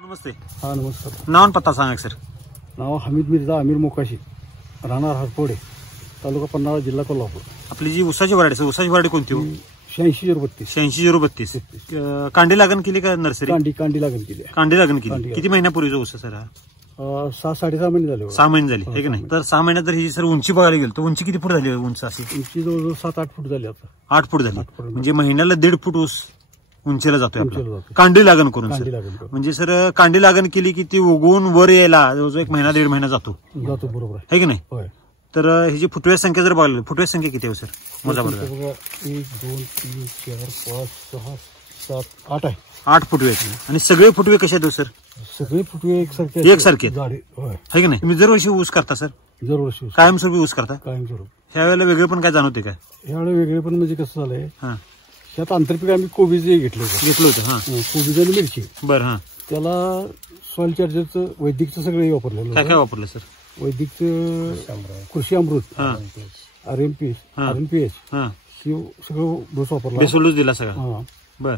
नमस्ते. हा नमस्कार. नाव आणि पत्ता सांगा सर. नाव हमीद मिर्झा आमिर मोकाशी, राहणार हरपोडे, तालुका पन्हाळा, जिल्हा कोल्हापूर. आपली जी उसाची व्हरायटी कोणती हो? 86-032. 86-032. कांडी लागण केली का नर्सरी? कांडी लागण केली. कांडी लागण केली. किती महिन्यापूर्वीचा ऊस सर हा? 6-6.5 महिने झाले. 6 महिने झाले हे की नाही? तर 6 महिन्यात जर ही सर उंची बघायला गेलो तर उंची किती फूट झाली उंच अशी? उंची जवळजवळ 7-8 फूट झाली आता. 8 फूट झाली. म्हणजे महिन्याला 1.5 फूट ऊस उंचीला जातोय उंचीला आपला. जातो. कांडी लागण करून कांडी सर. लागण करून. म्हणजे सर कांडी लागण केली की ती उगवून वर यायला जवळजवळ 1 महिना 1.5 महिना जातो बरोबर आहे. है की नाही? होय. तर ही जी फुटव्या संख्या जर बघायला फुटव्या संख्या किती आहे सर? मोजा बरोबर 1 2 3 4 5 6 7 8 आहे. 8 फुटवे आहेत. आणि सगळे फुटवे कसे आहेत सर? सगळे फुटवे एकसारखे एकसारखे झाडे. होय. है की नाही? तुम्ही दरवर्षी ऊस करता सर? दरवर्षी कायमस्वरूपी ऊस करता? कायमस्वरूप. ह्या वेळेला वेगळे पण काय जाणवते काय? यावेळी वेगळे पण म्हणजे कसं झालंय, हा त्यात आंतरपीक आम्ही कोबीचे घेतलं होतं. हा कोबीज आणि मिरची. बरं. हा त्याला सॉइल चार्जरचं वैदिकचं सगळं वापरलेलं. काय काय वापरलं सर? वैदिकचं कृषी अमृत, हा RMPH हा सगळं डोस वापरला. बेसोलूच दिला सगळा. हा. बर.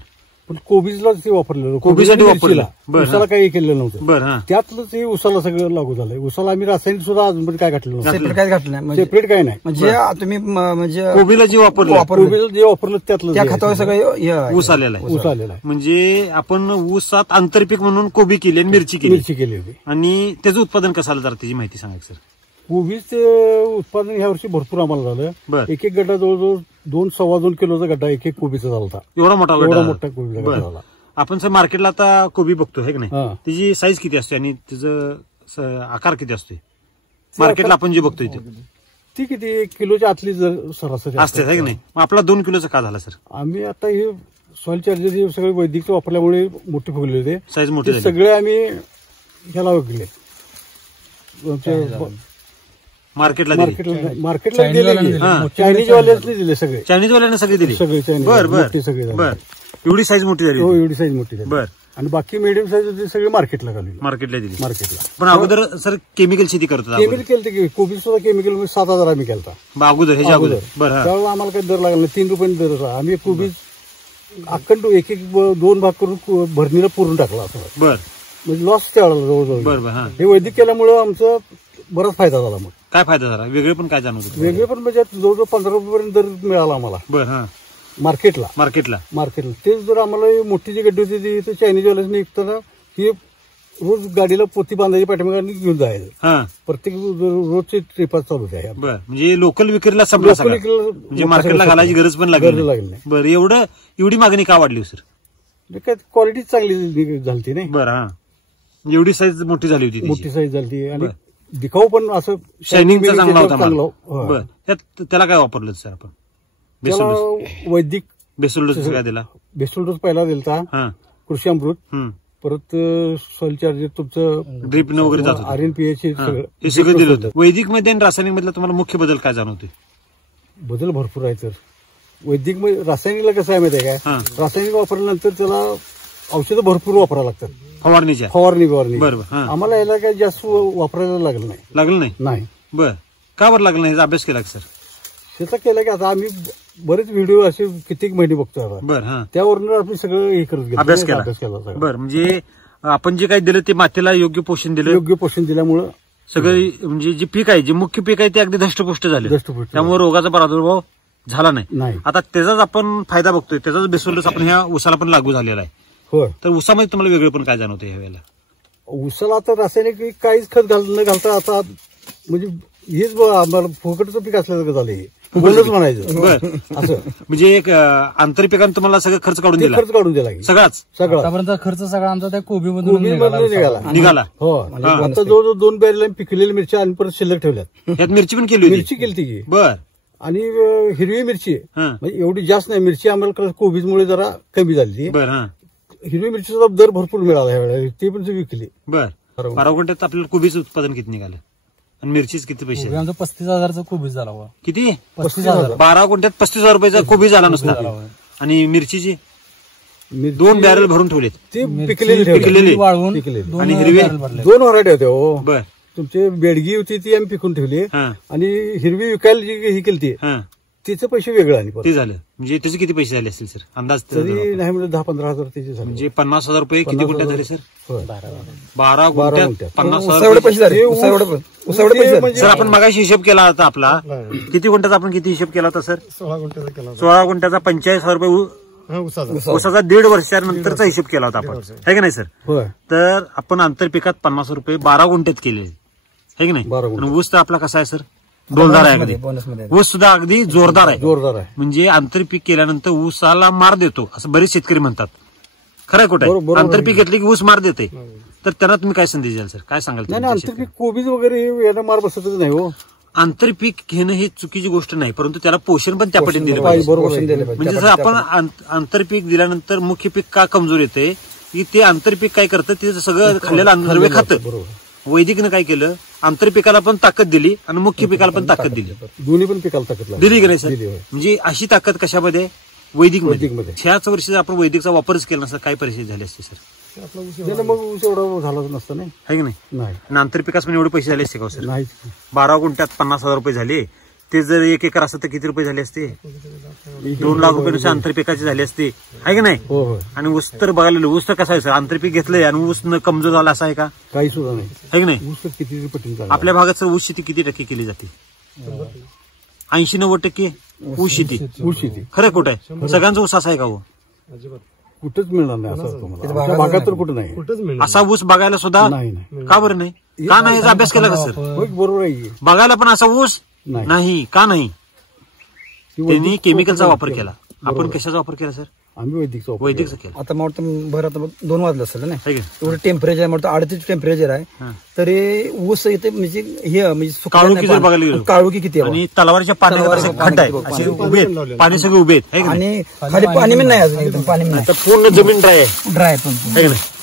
पण कोबीजला ते वापरलेलं. कोबीसाठी वापरलं. बरं. उसाला काही केलेलं नव्हतं. बरं. हा त्यातलं ते उसाला सगळं लागू झालंय. उसाला आम्ही रासायनिक सुद्धा अजून काय घातलं नव्हतं. सेपरेट काय घातलं नाही. सेपरेट काय नाही. म्हणजे तुम्ही म्हणजे कोबीला जे वापरलं कोबीला जे वापरलं त्यातलं त्या खतावर सगळं ऊस आलेला आहे. ऊस आलेला आहे. म्हणजे आपण ऊसात आंतरपीक म्हणून कोबी केली आणि मिरची केली होती. आणि त्याचं उत्पादन कसं आलं जरा त्याची माहिती सांगा सर. कोबीचं उत्पादन ह्या वर्षी भरपूर आम्हाला झालं. बरं. एक गड्डा जवळजवळ 2-2.25 किलोचा गड्डा एक कोबीचा झाला होता. एवढा मोठा कोबीचा गड्डा झाला. आपण सर मार्केटला आता कोबी बघतो है की नाही? हा. त्याची साईज किती असते आणि त्याचं आकार किती असतो मार्केटला आपण जे बघतोय ते? ती किती 1 किलोच्या आतली सरासरी असते है की नाही? मग आपला 2 किलोचा का झाला सर? आम्ही आता हे सॉइल चार्जर हे सगळे वैदिकचं वापरल्यामुळे मोठे फुगले होते. साईज मोठी ते सगळे आम्ही ह्याला विकले. मार्केटला मार्केटला चायनीजवाल्याने दिले सगळे. चायनीजवाल्याने सगळे दिले. सगळे चायनीज. बर. एवढी साईज मोठी झाली? हो, एवढी साईज मोठी झाली. बर. आणि बाकी मिडियम साईज होती सगळे मार्केटला घालून. मार्केटला दिली. मार्केटला. पण अगोदर सर केमिकल शेती करत होता? केमिकल केलं की कोबी सुद्धा केमिकल 7,000 आम्ही केलता अगोदर ह्याच्या अगोदर. बरं. त्यावेळेला आम्हाला काही दर लागला नाही. 3 रुपयांनी दर होता. आम्ही कोबीज अखंड एक 2 भाग करून भरणीला पुरून टाकला असं. बर. म्हणजे लॉस त्यावेळेला जवळजवळ. बरोबर. हे वैदिक केल्यामुळे आमचा बराच फायदा झाला. मग काय फायदा झाला? वेगळे पण काय जाणवत होते? वेगळे पण म्हणजे जवळजवळ 15 रुपयापर्यंत दर मिळाला आम्हाला. बरं. मार्केटला तेच जर आम्हाला मोठी जी गड्डी होती ती चायनीजवाल्याने विकताना ही रोज गाडीला पोती बांधायची पाठीमागे घेऊन जायचं. प्रत्येक रोजची ट्रिप चालू आहे. बरं. म्हणजे लोकल विक्रीला संपला सगळा. म्हणजे मार्केटला घालायची गरज पण लागली नाही. बरं. एवढी मागणी का वाढली सर? काय क्वालिटी चांगली झाली नाही. बरं. हा. एवढी साईज मोठी झाली होती. मोठी साईज झाली आणि दिखाऊ पण असं शायनिंगचा चांगला होता. बरं. त्याला काय वापरलं सर आपण? वैदिक बेसोल डोस काय दिला? बेसोल डोस पहिला दिलता. कृषी अमृत, परत सॉइल चार्जर तुमचं ड्रिप वगैरे जात होतं. RMPH हे सगळं दिलं होतं. वैदिक मध्ये आणि रासायनिक मधला तुम्हाला मुख्य बदल काय जाणवते? बदल भरपूर आहे. तर वैदिक मध्ये रासायनिकला कसं आहे माहिती आहे काय? रासायनिक वापरल्यानंतर त्याला औषधं भरपूर वापरावं लागतात. फवारणी. बरोबर. आम्हाला याला काही जास्त वापरायला लागलं नाही. बरं. का बरं लागलं नाही? अभ्यास केला सर? त्याचा केला की आता आम्ही बरेच व्हिडिओ असे कित्येक महिने बघतोय आता. बरं. त्यावरून आपण सगळं हे करत गेलो. अभ्यास केला. बरं. म्हणजे आपण जे काही दिलं ते मातीला योग्य पोषण दिल्यामुळं सगळं म्हणजे जे पीक आहे, जे मुख्य पीक आहे ते अगदी धष्टपुष्ट झाले. त्यामुळे रोगाचा प्रादुर्भाव झाला नाही. आता त्याचाच आपण फायदा बघतोय. त्याचाच बेसोलडोस आपण ह्या उसाला पण लागू झालेला आहे. हो. तर उसामध्ये तुम्हाला वेगळे पण काय जाणवतं ह्या वेळेला? उसाला आता रासायनिक काहीच खत न घालता आता म्हणजे हेच आम्हाला फुकटचं पीक असल्यासारखं झालं. हे बोलच म्हणायचं. बरं. असं म्हणजे एक आंतरपिकानं तुम्हाला सगळं खर्च काढून दिला सगळाच. आतापर्यंत खर्च सगळा आमचा त्या कोबीमधून निघाला. हो. आता जवळजवळ 2 बॅरेल पिकलेली मिरची आणि परत शिल्लक ठेवल्यात. त्यात मिरची पण केली केली ती. बर. आणि हिरवी मिरची म्हणजे एवढी जास्त नाही. मिरची आम्हाला कोबीजमुळे जरा कमी झाली. बरं. हिरवी मिरचीचा दर भरपूर मिळाला ह्यावेळेला. ती पण विकली. बरं. 12 गुंठ्यात आपल्याला कोबीचं उत्पादन किती निघालं आणि मिरचीच किती पैसे? 35,000चा कोबीज झाला. किती? 35,000. 12 गुंठ्यात 35,000 रुपयाचा कोबी झाला नुसता. आणि मिरचीची 2 बॅरल भरून ठेवलेत. ती पिकलेली वाळवून आणि हिरवी 2 व्हरायटी होत्या. हो. बर. तुमची बेडगी होती ती आम्ही पिकून ठेवली. आणि हिरवी विकायला जी ही केली तिचे पैसे वेगळे आणि ते झालं म्हणजे त्याचे किती पैसे झाले असतील सर अंदाज तरी नाही म्हणजे 10-15 हजार त्याचे झाले म्हणजे 50,000 रुपये किती गुंठ्यात झाले सर 12 गुंठ्यात. गुंठ्यात 50,000 पैसे झाले सर आपण मगाशी हिशोब केला होता आपला किती गुंठ्याचा आपण किती हिशोब केला होता सर 16 गुंठ्याचा 45,000 रुपये ऊसाचा 1.5 वर्षानंतरचा हिशोब केला होता आपण है की नाही सर तर आपण आंतरपिकात 50 रुपये 12 गुंठ्यात केले है की नाही आणि ऊस तर आपला कसा आहे सर डोलदार आहे अगदी ऊस सुद्धा अगदी जोरदार आहे म्हणजे आंतरपीक केल्यानंतर ऊसाला मार देतो असं बरेच शेतकरी म्हणतात खरं कुठे आंतरपीक घेतली की ऊस मार देते तर त्यांना तुम्ही काय संदेश द्याल सर काय सांगाल आंतरपीक कोबीज वगैरे याला मार बसतच नाही हो आंतरपीक घेणं ही चुकीची गोष्ट नाही परंतु त्याला पोषण पण त्या पटीने दिलं पाहिजे म्हणजे जर आपण आंतरपीक दिल्यानंतर मुख्य पीक का कमजोर येते की ते आंतरपीक काय करतं ते सगळं खाल्लेलं अन्नद्रव्य खातं वैदिकनं काय केलं आंतरपिकाला पण ताकद दिली आणि मुख्य पिकाला पण ताकद दिली दोन्ही पण पिकाला ताकद दिली की नाही सर म्हणजे अशी ताकद कशामध्ये वैदिक मध्ये 6 वर्षी आपण वैदिकचा वापरच केला नसता काय परिस्थिती झाली असते सर मग ऊस एवढा झालाच नसतं नाही है की नाही आंतरपिकास पण एवढे पैसे झाले असते का सर नाही 12 गुंठ्यात 50,000 रुपये झाले ते जर 1 एकर असतं तर किती रुपये झाले असते 2 लाख रुपये आंतरपिकाचे झाले असते आहे की नाही आणि ऊस तर बघायला ऊस तर कसा आहे सर आंतरपीक घेतलंय आणि ऊस कमजोर झाला असा आहे का काही सुद्धा नाही है की नाही ऊस किती पटीने आपल्या भागात सर ऊस शेती किती टक्के केली जाते 80-90% ऊस शेती खरं कुठं आहे सगळ्यांचा ऊस असा आहे का हो कुठंच मिळणार नाही असं भागात तर कुठं नाही असा ऊस बघायला सुद्धा का बरं नाही का नाही याचा अभ्यास केला का सर बरोबर आहे बघायला पण असा ऊस नाही का नाही त्यांनी केमिकलचा वापर केला आपण कशाचा वापर केला सर आम्ही वैदिकचा केला आता मला भर आता 2 वाजलं असेल ना एवढं टेम्परेचर म्हणतो 38 टेम्परेचर आहे तरी ऊस येते म्हणजे हे म्हणजे काळुकी किती आणि तलावाच्या पाण्यावर खड्ड आहे असे उभे पाणी सगळे उभे आहेत आणि खाली पाणी पण नाही अजून पाणी नाही पूर्ण जमीन ड्राय आहे ड्राय पण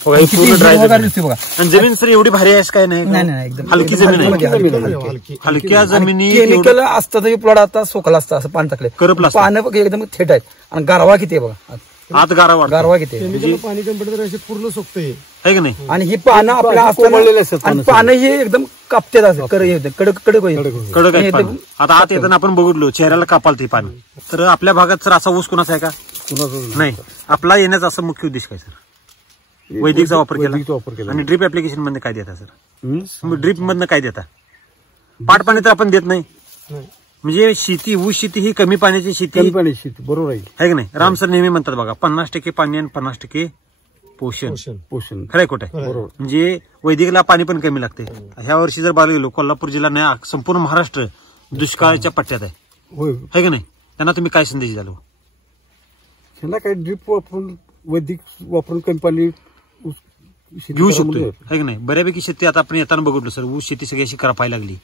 पूर्ण ड्राय आणि जमीन सर एवढी भारी आहे काय नाही एकदम हलकी जमीन आहे हलक्या जमिनी केमिकल असतं प्लॉट आता सोकला असतं असं पाणी टाकले करपला पानं एकदम थेट आहे आणि गारवा किती आहे बघा आत गारवा किती पाणी टेम्परेचर पूर्ण सोकते आहे की नाही आणि ही पानं आपल्या असताना पानं ही एकदम कापते कडक कडक आता आत येताना आपण बघितलो चेहऱ्याला कापाल ते पाणी तर आपल्या भागात सर असा ऊस कुणाचा आहे का नाही आपला येण्याचा असा मुख्य उद्देश काय सर वैदिकचा वापर केला आणि ड्रीप ऍप्लिकेशन मध्ये काय देता सर ड्रीप मधनं काय देता पाट पाणी तर आपण देत नाही म्हणजे शेती ऊस शेती ही कमी पाण्याची शेती बरोबर आहे की नाही राम सर नेहमी म्हणतात बघा 50% पाणी आणि 50% पोषण खरंय कुठे म्हणजे वैदिकला पाणी पण कमी लागते ह्या वर्षी जर बघायला गेलो कोल्हापूर जिल्हा नाही संपूर्ण महाराष्ट्र दुष्काळाच्या पट्ट्यात आहे की नाही त्यांना तुम्ही काय संदेश द्याल त्यांना काय ड्रीप वापरून वैदिक वापरून कमी पाणी घेऊ शकतो है की नाही बऱ्यापैकी शेती आता आपण येताना बघितलं सर ऊस शेती सगळी अशी करापायला लागली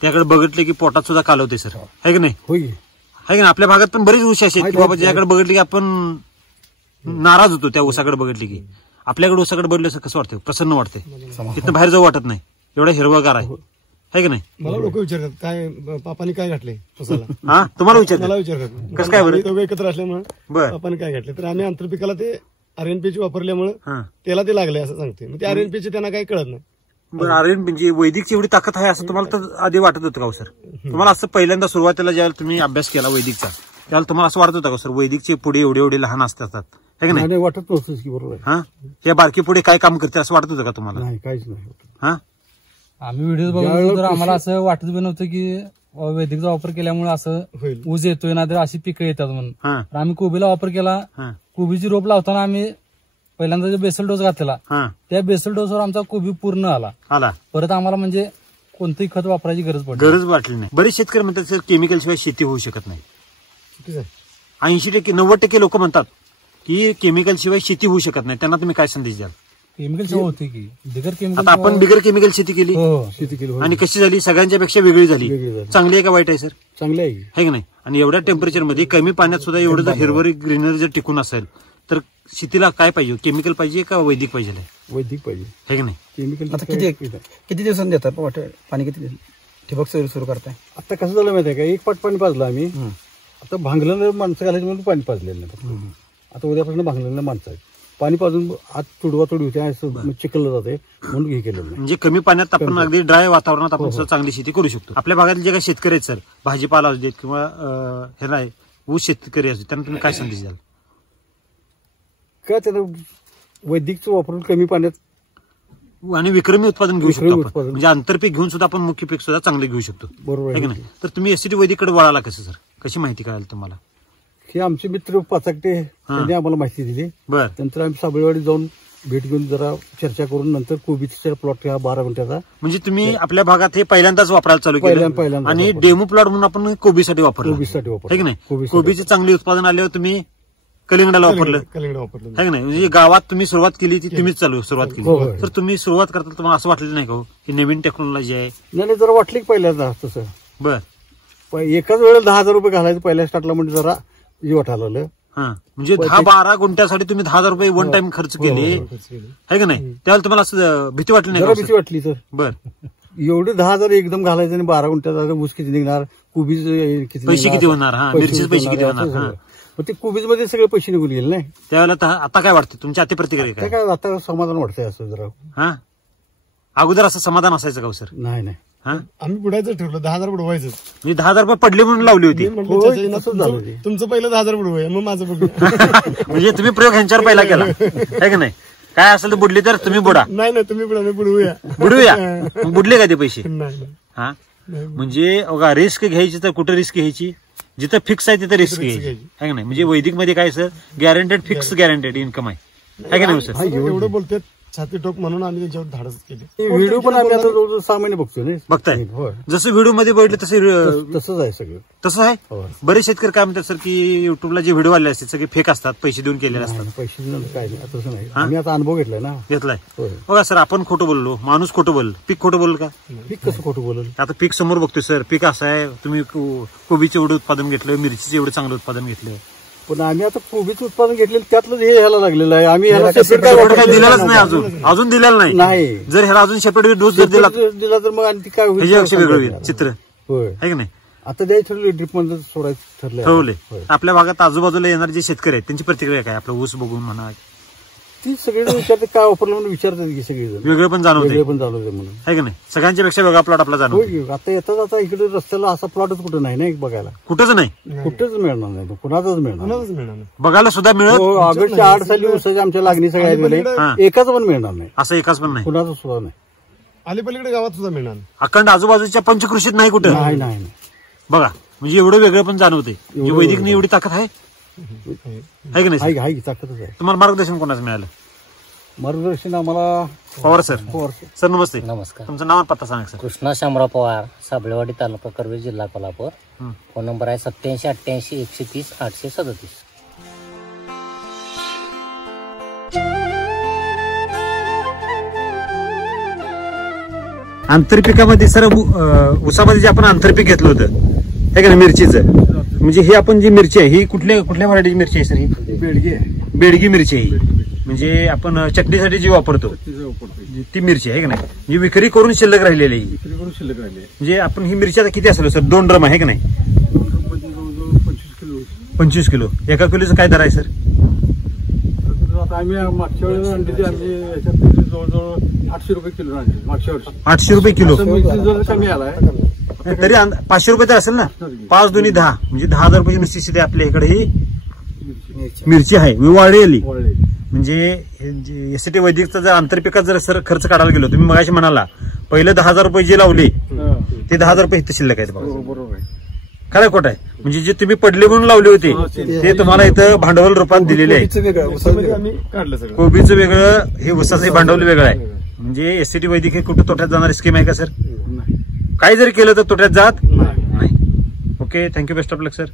त्याकडे बघितले की पोटात सुद्धा कालवते सर है की नाही है की नाही आपल्या भागात पण बरीच ऊस असे की बाबा ज्याकडे बघितले की आपण नाराज होतो त्या ऊसाकडे बघितले की आपल्याकडे ऊसाकडे बघितलं सर कसं वाटतं प्रसन्न वाटतंय तिथं बाहेर जाऊ वाटत नाही एवढा हिरवागार आहे की नाही मला लोक विचारतात काय पापाने काय घातले हा तुम्हाला विचारतात कसं काय बरं एकत्र असल्यामुळे पापाने काय घातले तर आम्ही आंतरपिकाला ते आरएनपीची वापरल्यामुळे त्याला ते लागले असं सांगते मग ते आरएनपीची त्यांना काही कळत नाही बरं आर्यन म्हणजे वैदिकची एवढी ताकद आहे असं तुम्हाला तर आधी वाटत होतं का सर तुम्हाला असं पहिल्यांदा सुरुवातीला ज्यावेळेला तुम्ही अभ्यास केला वैदिकचा त्यावेळेला तुम्हाला असं वाटत होतं का सर वैदिकचे पुढे एवढे लहान असतात है की नाही वाटत नव्हतं की बरोबर हा हे बारकी पुढे काय काम करते असं वाटत होतं का तुम्हाला नाही काहीच नाही हा आम्ही व्हिडिओ बघतो तर आम्हाला असं वाटत पण नव्हतं की वैदिकचा वापर केल्यामुळे असं ऊस येतोय ना तर अशी पिकं येतात म्हणून आम्ही कोबीला वापर केला कोबीची रोप लावताना आम्ही पहिल्यांदा जो बेसल डोस घातला त्या बेसल डोसवर आमचा कोबी पूर्ण आला परत आम्हाला म्हणजे कोणतंही खत वापरायची गरज वाटली नाही बरेच शेतकरी म्हणतात सर केमिकल शिवाय शेती होऊ शकत नाही 80% 90% लोक म्हणतात की केमिकल शिवाय शेती होऊ शकत नाही त्यांना तुम्ही काय संदेश द्याल केमिकल शिवाय होते की बिगर केमिकल आता आपण बिगर केमिकल शेती केली आणि कशी झाली सगळ्यांच्या पेक्षा वेगळी झाली चांगली आहे का वाईट आहे सर चांगली आहे की नाही आणि एवढ्या टेम्परेचर मध्ये कमी पाण्यात सुद्धा एवढं जर हिरवरी ग्रीनरी जर टिकून असेल तर शेतीला काय पाहिजे केमिकल पाहिजे का वैदिक पाहिजे वैदिक पाहिजे है की नाही केमिकल आता किती दिवसांनी देतात पाणी किती ठिबक सुरू करताय आता कसं झालं माहिती आहे का एक पाट पाणी पाजलं आम्ही आता भांगलेलं माणसं घालायचं म्हणून पाणी पाजलेलं नाही आता उद्यापासून भांगलेलं माणसं आहेत पाणी पाजून आत तुडवातुडी होते असं चिखललं जाते म्हणून हे केलं. म्हणजे कमी पाण्यात आपण अगदी ड्राय वातावरणात आपण चांगली शेती करू शकतो. आपल्या भागातील जे काही शेतकरी आहेत सर, भाजीपाला असू देत किंवा हे नाही ऊस शेतकरी असू, त्यांना तुम्ही काय संदेश द्याल? काय त्याला वैदिकचं वापरून कमी पाण्यात आणि विक्रमी उत्पादन घेऊ शकतो आपण. म्हणजे आंतरपीक घेऊन सुद्धा आपण मुख्य पीक सुद्धा चांगले घेऊ शकतो. बरोबर आहे की नाही? तर तुम्ही एसटी वैदिककडे वळाला कसं सर? कशी माहिती कळाली तुम्हाला? हे आमचे मित्र पाचाकटे त्यांनी आम्हाला माहिती दिली. बरं. नंतर आम्ही साबळेवाडी जाऊन भेट घेऊन जरा चर्चा करून नंतर कोबीचा प्लॉट 12 गुंठ्याचा. म्हणजे तुम्ही आपल्या भागात हे पहिल्यांदाच वापरायला चालू केलं आणि डेमो प्लॉट म्हणून आपण कोबीसाठी वापरलं. आहे की नाही? कोबीचे चांगले उत्पादन आल्यावर तुम्ही कलिंगडाला वापरलं. आहे की नाही? म्हणजे गावात तुम्ही सुरुवात केली ती तुम्हीच सुरुवात केली. तर तुम्ही सुरुवात करता तुम्हाला असं वाटलं नाही का की नवीन टेक्नॉलॉजी आहे? नाही, जरा वाटली पहिल्यांदा तसं. बर. एकाच वेळेला 10,000 रुपये घालायचं पहिल्या स्टार्टला म्हणजे जरा वाटायला. म्हणजे 10-12 गुंठ्यासाठी तुम्ही 10,000 रुपये वन टाइम खर्च केले, आहे का नाही? त्यावेळेला तुम्हाला असं भीती वाटली नाही? भीती वाटली सर. बर. एवढे 10,000 एकदम घालायचं आणि 12 गुंठ्याचा ऊस किती निघणार, कोबीज किती, पैसे किती होणार, मिरचीचे पैसे किती होणार? ते कोबीज मध्ये सगळे पैसे निघून गेले नाही. त्यावेळेला आता काय वाटतं तुमच्या प्रतिक्रिया काय? आता समाधान वाटतंय असं जरा. अगोदर असं समाधान असायचं का सर? नाही. आम्ही बुडायचं ठरलं, 10,000 बुडवायचं. म्हणजे 10,000 रुपये पडले म्हणून लावली होती. तुमचं पहिलं 10,000 बुडवूया, मग माझं बघू. म्हणजे तुम्ही प्रयोग ह्यांच्यावर पहिला केला, आहे का नाही? काय असेल तर बुडली तर तुम्ही बुडा. नाही, तुम्ही बुडा, बुडवूया. बुडले का ते पैसे? नाही. म्हणजे रिस्क घ्यायची तर कुठे रिस्क घ्यायची? जिथं फिक्स आहे तिथं रिस्क घ्यायची, आहे का नाही? म्हणजे वैदिक मध्ये काय sir, guaranteed fix guaranteed income आहे का नाही सर? एवढं बोलतात छाती टोक म्हणून आम्ही त्यांच्यावर धाडस केले. व्हिडिओ पण आम्ही आता जवळजवळ 6 महिने बघतोय. बघताय जसं व्हिडिओ मध्ये बघितलं तसंच आहे सगळं. तसं आहे. बरेच शेतकरी काय म्हणतात सर की युट्यूबला जे व्हिडिओ आले असतात सगळे फेक असतात, पैसे देऊन केलेले असतात. पैसे देऊन काय नाही, तसं नाही. आम्ही आता अनुभव घेतलाय. बघा सर, आपण खोटं बोललो, माणूस खोटं बोललो, पीक खोटं बोलल का? पीक कसं खोटं बोलल? आता पीक समोर बघतोय सर, पीक असं आहे, तुम्ही कोबीचं एवढं उत्पादन घेतलं, मिरचीचं एवढं चांगलं उत्पादन घेतलं. पण आम्ही आता कोबीचं उत्पादन घेतलेलं त्यातलं हे ह्याला लागलेलं आहे. आम्ही ह्याला दिलेलंच नाही, अजून दिलेलं नाही. जर ह्याला अजून सेपरेट डोस जर दिला तर मग आणखी काय होईल वेगळं होईल चित्र, आहे की नाही? आता द्यायचं ठरलं, ड्रिप मध्ये सोडायचं ठरवले. आपल्या भागात आजूबाजूला येणारे जे शेतकरी आहेत त्यांची प्रतिक्रिया काय? आपलं ऊस बघून म्हणा, ती सगळेजण विचारतात काय वापरलं म्हणून विचारतात की सगळेजण. वेगळं पण जाणवते म्हणून, आहे की नाही? सगळ्यांच्या पेक्षा वेगळा प्लॉट आपला जाणवतो. आता येतात आता इकडे रस्त्याला असा प्लॉटच कुठं नाही बघायला. कुठंच नाही, कुठंच मिळणार नाही, कुणाचाच मिळणार नाही, बघायला सुद्धा मिळत. ऑगस्ट 8 साली ऊसाच्या आमच्या लागणी सगळ्यात गेले, एकाच पण मिळणार नाही. असं एकाच पण नाही, कुणाचं सुद्धा नाही. अलीपलीकडे गावात सुद्धा मिळणार. अखंड आजूबाजूच्या पंचकृषीत नाही कुठं. नाही. बघा, म्हणजे एवढं वेगळं पण जाणवते. वैदिकने एवढी ताकद आहे की नाही? आहे, ताकदच आहे. तुम्हाला मार्गदर्शन कोणाचं मिळालं? मार्गदर्शन आम्हाला पवार सर. सर नमस्ते. नमस्कार. तुमचं नाव पत्ता सांगा सर. कृष्णा शामराव पवार, साबळेवाडी, तालुका करवीर, जिल्हा कोल्हापूर. फोन नंबर आहे 8788 130 837. आंतरपिकामध्ये सर ऊसामध्ये जे आपण आंतरपीक घेतलं होतं, आहे का नाही, मिरचीचं, म्हणजे ही आपण जी मिरची आहे ही कुठल्या व्हरायटीची मिरची आहे सर? ही बेडगी मिरची आहे. म्हणजे आपण चटणीसाठी जी वापरतो ती मिरची आहे का नाही? म्हणजे विक्री करून शिल्लक राहिलेली आहे. म्हणजे आपण ही मिरची आता किती असेल सर? 2 ड्रम आहे का नाही? 25 किलो. एका किलोचा काय दर आहे सर? आम्ही मागच्या वेळेला आणली आम्ही जवळजवळ 800 रुपये किलो आणली मागच्या वर्षी. 800 रुपये किलो. कमी आलाय तरी 500 रुपये तर असेल ना? 5 दुनी 10 म्हणजे 10,000 रुपये निश्चित आपल्या इकडे ही मिरची आहे. वाळली आली म्हणजे एसटी वैदिकचा जर आंतरपिकात जर सर खर्च काढायला गेलो, तुम्ही मगाशी म्हणाला पहिलं 10,000 रुपये जे लावले ते 10,000 रुपये इथं शिल्लक आहेत. बरोबर आहे. खरं खोट आहे? म्हणजे जे तुम्ही पडले म्हणून लावले होते ते तुम्हाला इथं भांडवल रूपात दिलेले आहे. कोबीचं वेगळं, हे ऊसाचं भांडवल वेगळं आहे. म्हणजे एसटी वैदिक हे कुठं तोट्यात जाणारी स्कीम आहे का सर? काय जरी केलं तर तोट्यात जात नाही. Okay, thank you, best of luck sir.